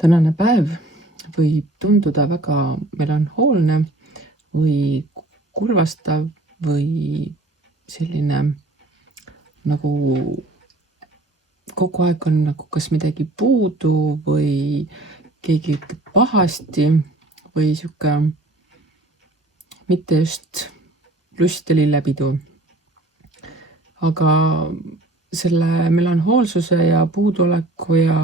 Tänane päev võib tunduda väga melanhoolne või kurvastav või selline nagu kogu aeg on nagu kas midagi puudu või keegi ütleb pahasti või sihuke mitte just lust ja lillepidu. Aga selle melanhoolsuse ja puuduoleku ja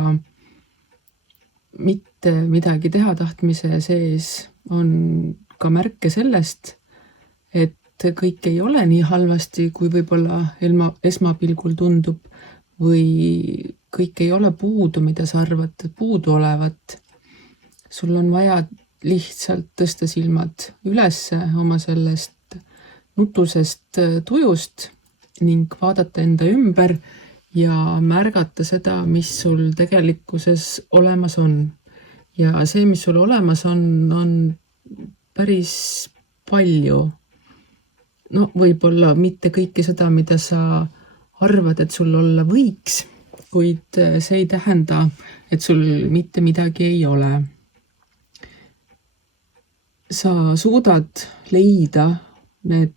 mitte midagi teha tahtmise sees on ka märke sellest, et kõik ei ole nii halvasti, kui võib-olla esmapilgul tundub, või kõik ei ole puudu, mida sa arvad puudu olevat. Sul on vaja lihtsalt tõsta silmad ülesse oma sellest nutusest tujust ning vaadata enda ümber ja märgata seda, mis sul tegelikkuses olemas on. Ja see, mis sul olemas on päris palju. No võib-olla mitte kõike seda, mida sa arvad, et sul olla võiks, kuid see ei tähenda, et sul mitte midagi ei ole. Sa suudad leida need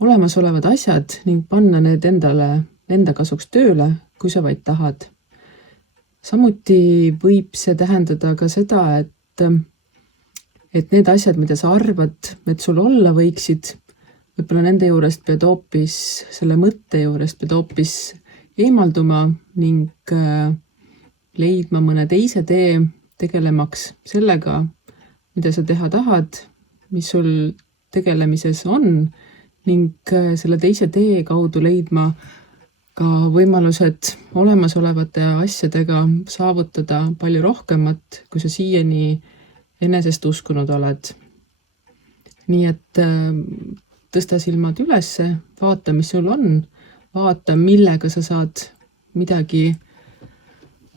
olemasolevad asjad ning panna need enda kasuks tööle, kui sa vaid tahad. Samuti võib see tähendada ka seda, et need asjad, mida sa arvad, et sul olla võiksid, võib-olla nende juurest pead hoopis, selle mõtte juurest pead hoopis eemalduma ning leidma mõne teise tee tegelemaks sellega, mida sa teha tahad, mis sul tegelemises on, ning selle teise tee kaudu leidma ka võimalused olemasolevate asjadega saavutada palju rohkemat, kui sa siiani enesest uskunud oled. Nii et tõsta silmad ülesse, vaata, mis sul on, vaata, millega sa saad midagi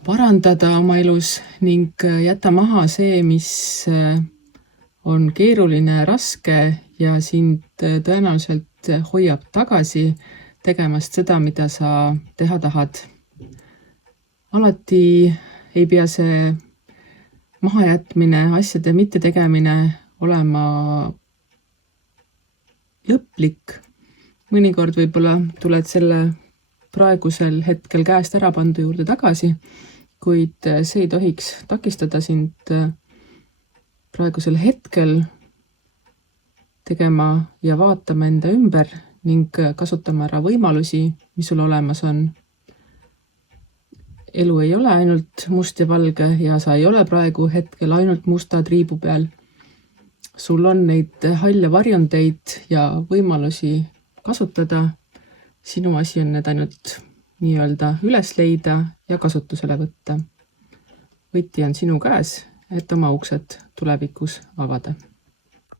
parandada oma elus ning jäta maha see, mis on keeruline, raske ja sind tõenäoliselt hoiab tagasi tegemast seda, mida sa teha tahad. Alati ei pea see mahajätmine, asjade mitte tegemine olema lõplik. Mõnikord võib-olla tuled selle praegusel hetkel käest ära pandu juurde tagasi, kuid see ei tohiks takistada sind praegusel hetkel tegema ja vaatama enda ümber ning kasutama ära võimalusi, mis sul olemas on. Elu ei ole ainult must ja valge ja sa ei ole praegu hetkel ainult musta triibu peal. Sul on neid halle varjundeid ja võimalusi kasutada. Sinu asi on need ainult nii-öelda üles leida ja kasutusele võtta. Võti on sinu käes, et oma uksed tulevikus avada.